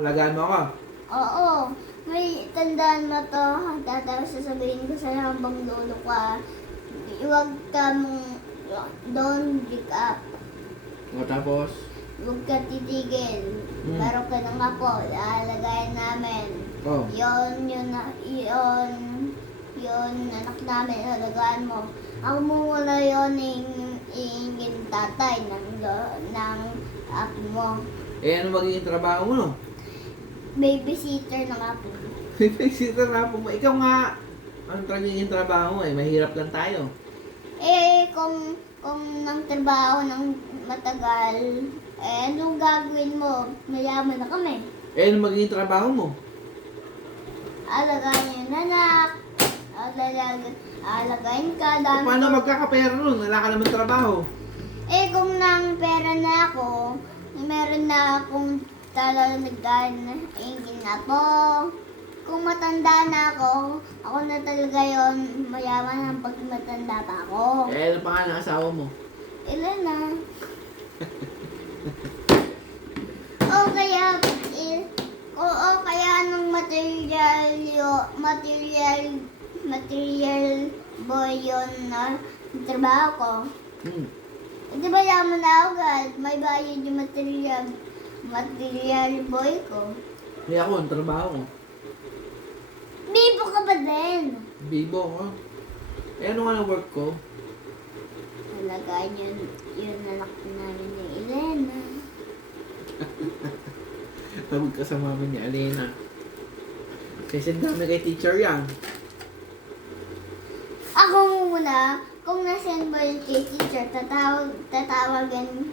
Alagaan mo ako. Oo. May tandaan mo to. Tapos sasabihin ko sa'yo habang lolo ka. Huwag ka mong don't pick up. O tapos, Huwag ka titigil. Meron ka ng apo. Aalagayin namin. oh, Yon, anak namin. Alagaan mo. Ako mo muna yun yung tatay ng apo mo. ano magiging trabaho mo, no? Babysitter ng apo mo. Babysitter na po mo. Ikaw nga, ang magiging trabaho mo mahirap lang tayo. Kung nang trabaho ng matagal, anong gagawin mo? Mayaman na kami. Ano magiging trabaho mo? Alagayin yung anak. Alagayin ka. Dami Paano magkakapera nun? Wala ka naman trabaho. Kung nang pera na ako, meron na akong talagang ingin na po. Kung matanda na ako na talaga yon mayaman ang pag matanda pa ako. Ano pa nga ng asawa mo? Ilan na? O kaya anong material boy yun na trabaho ko. Di ba yaman na ako agad? May bayad yung material boy ko. Kaya ako, ang trabaho ko. Bibo ka ba din? Bibo ko. Ano nga ang work ko? Alagaan yun anak namin ni Elena. Tawag ka sa mama ni Alena. Kasi dami kay teacher yan. Ako muna, kung nasend mo yung kay teacher, tatawagan